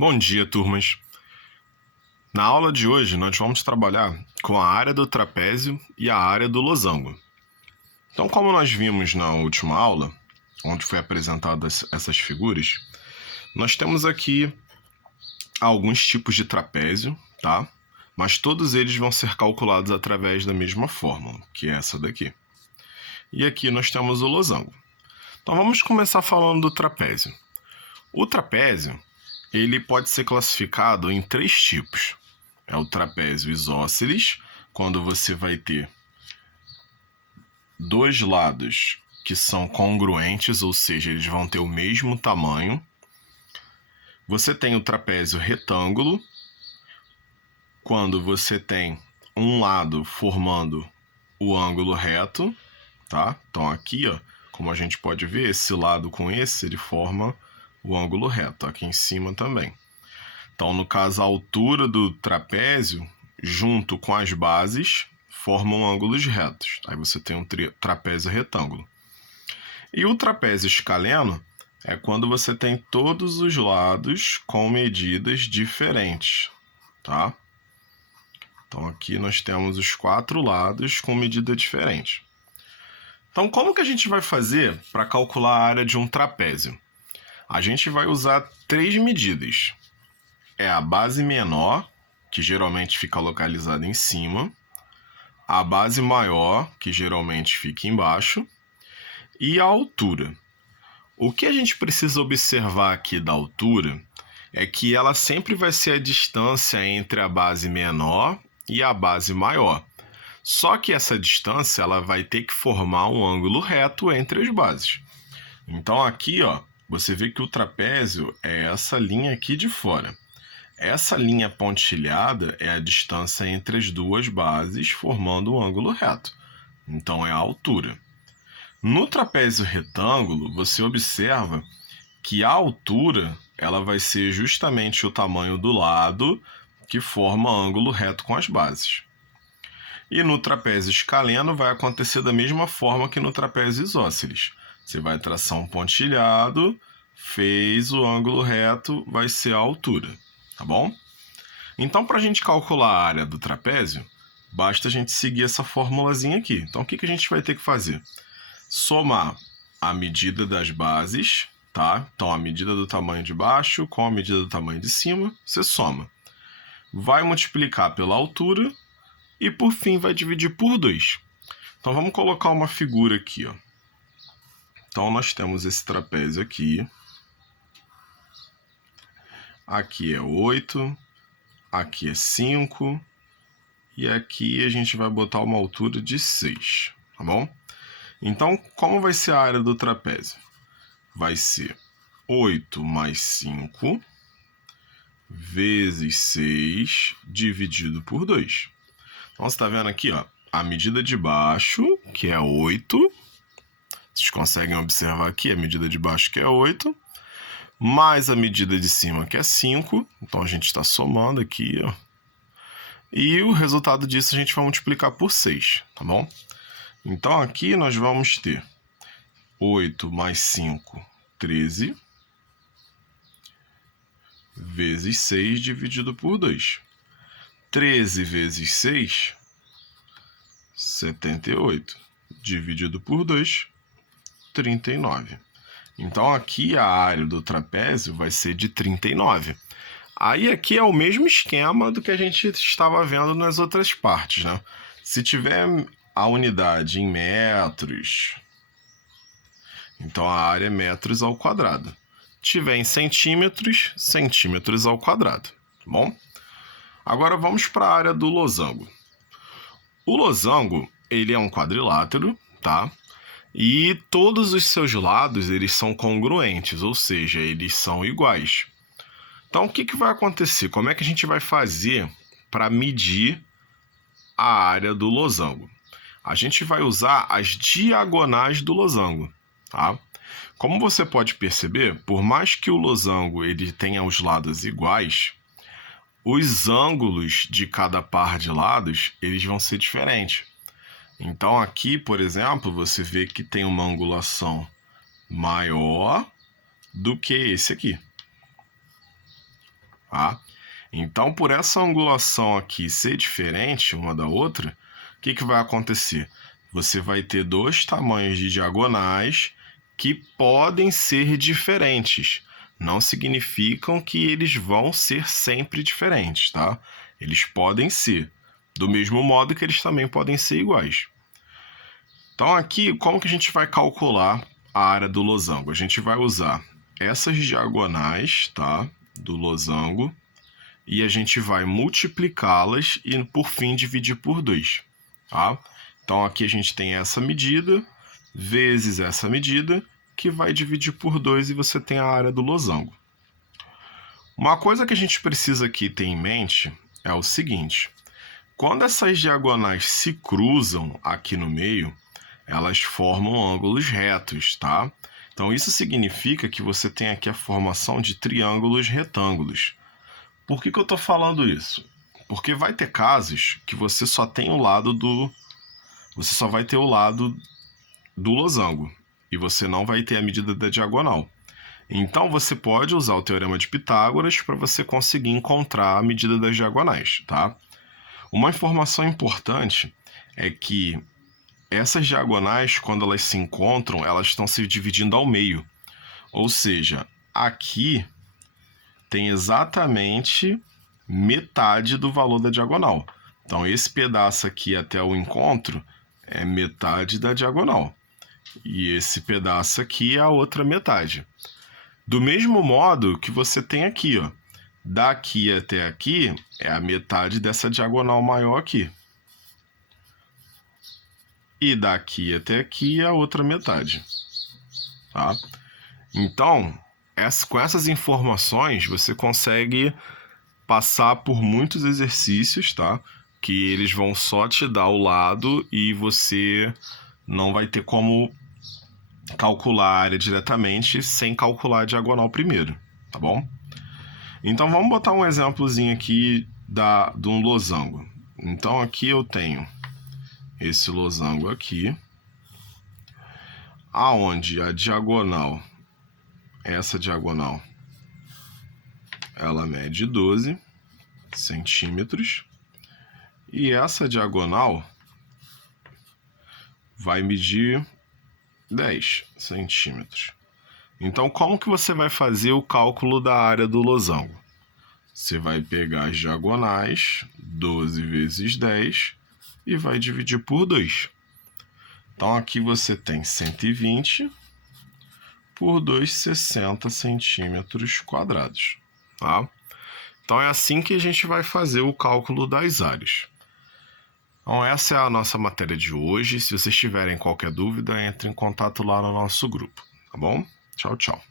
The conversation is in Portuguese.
Bom dia, turmas. Na aula de hoje, nós vamos trabalhar com a área do trapézio e a área do losango. Então, como nós vimos na última aula, onde foi apresentadas essas figuras, nós temos aqui alguns tipos de trapézio, tá? Mas todos eles vão ser calculados através da mesma fórmula, que é essa daqui. E aqui nós temos o losango. Então, vamos começar falando do trapézio. O trapézio, ele pode ser classificado em três tipos. É o trapézio isósceles, quando você vai ter dois lados que são congruentes, ou seja, eles vão ter o mesmo tamanho. Você tem o trapézio retângulo, quando você tem um lado formando o ângulo reto, tá? Então aqui, ó, como a gente pode ver, esse lado com esse, ele forma o ângulo reto, aqui em cima também. Então, no caso, a altura do trapézio, junto com as bases, formam ângulos retos. Aí você tem um trapézio retângulo. E o trapézio escaleno é quando você tem todos os lados com medidas diferentes, tá? Então, aqui nós temos os quatro lados com medida diferente. Então, como que a gente vai fazer para calcular a área de um trapézio? A gente vai usar três medidas. É a base menor, que geralmente fica localizada em cima, a base maior, que geralmente fica embaixo, e a altura. O que a gente precisa observar aqui da altura é que ela sempre vai ser a distância entre a base menor e a base maior. Só que essa distância ela vai ter que formar um ângulo reto entre as bases. Então aqui, ó, você vê que o trapézio é essa linha aqui de fora. Essa linha pontilhada é a distância entre as duas bases, formando um ângulo reto. Então, é a altura. No trapézio retângulo, você observa que a altura ela vai ser justamente o tamanho do lado que forma ângulo reto com as bases. E no trapézio escaleno vai acontecer da mesma forma que no trapézio isósceles. Você vai traçar um pontilhado, fez o ângulo reto, vai ser a altura. Tá bom? Então, para a gente calcular a área do trapézio, basta a gente seguir essa formulazinha aqui. Então, o que a gente vai ter que fazer? Somar a medida das bases, tá? Então, a medida do tamanho de baixo com a medida do tamanho de cima, você soma. Vai multiplicar pela altura e, por fim, vai dividir por 2. Então, vamos colocar uma figura aqui, ó. Então, nós temos esse trapézio aqui. Aqui é 8, aqui é 5, e aqui a gente vai botar uma altura de 6, tá bom? Então, como vai ser a área do trapézio? Vai ser 8 mais 5 vezes 6 dividido por 2. Então, você está vendo aqui, ó, a medida de baixo, que é 8. Vocês conseguem observar aqui a medida de baixo, que é 8. Mais a medida de cima, que é 5. Então, a gente está somando aqui, ó. E o resultado disso a gente vai multiplicar por 6, tá bom? Então, aqui nós vamos ter 8 mais 5, 13, vezes 6 dividido por 2. 13 vezes 6, 78, dividido por 2, 39. Então, aqui a área do trapézio vai ser de 39. Aí aqui é o mesmo esquema do que a gente estava vendo nas outras partes, né? Se tiver a unidade em metros, então a área é metros ao quadrado. Tiver em centímetros, centímetros ao quadrado, tá bom? Agora vamos para a área do losango. O losango, ele é um quadrilátero, tá? E todos os seus lados, eles são congruentes, ou seja, eles são iguais. Então, o que vai acontecer? Como é que a gente vai fazer para medir a área do losango? A gente vai usar as diagonais do losango, tá? Como você pode perceber, por mais que o losango ele tenha os lados iguais, os ângulos de cada par de lados, eles vão ser diferentes. Então, aqui, por exemplo, você vê que tem uma angulação maior do que esse aqui. tá? Então, por essa angulação aqui ser diferente uma da outra, o que vai acontecer? Você vai ter dois tamanhos de diagonais que podem ser diferentes. Não significam que eles vão ser sempre diferentes, tá? Eles podem ser, do mesmo modo que eles também podem ser iguais. Então aqui, como que a gente vai calcular a área do losango? A gente vai usar essas diagonais, tá, do losango, e a gente vai multiplicá-las e, por fim, dividir por 2, tá? Então aqui a gente tem essa medida vezes essa medida, que vai dividir por 2 e você tem a área do losango. Uma coisa que a gente precisa aqui ter em mente é o seguinte: quando essas diagonais se cruzam aqui no meio, elas formam ângulos retos, tá? Então isso significa que você tem aqui a formação de triângulos retângulos. Por que eu estou falando isso? Porque vai ter casos que você só tem o lado do... Você só vai ter o lado do losango e você não vai ter a medida da diagonal. Então você pode usar o teorema de Pitágoras para você conseguir encontrar a medida das diagonais, tá? Uma informação importante é que essas diagonais, quando elas se encontram, elas estão se dividindo ao meio. Ou seja, aqui tem exatamente metade do valor da diagonal. Então, esse pedaço aqui até o encontro é metade da diagonal. E esse pedaço aqui é a outra metade. Do mesmo modo que você tem aqui, ó. Daqui até aqui é a metade dessa diagonal maior aqui. E daqui até aqui é a outra metade, tá? Então, com essas informações, você consegue passar por muitos exercícios, tá? Que eles vão só te dar o lado e você não vai ter como calcular a área diretamente sem calcular a diagonal primeiro, tá bom? Então, vamos botar um exemplozinho aqui de um losango. Então, aqui eu tenho esse losango aqui, aonde a diagonal, essa diagonal, ela mede 12 centímetros e essa diagonal vai medir 10 centímetros. Então, como que você vai fazer o cálculo da área do losango? Você vai pegar as diagonais, 12 vezes 10, e vai dividir por 2. Então, aqui você tem 120 por 2, 60 centímetros quadrados, tá? Então, é assim que a gente vai fazer o cálculo das áreas. Então, essa é a nossa matéria de hoje. Se vocês tiverem qualquer dúvida, entre em contato lá no nosso grupo, tá bom? Tchau, tchau.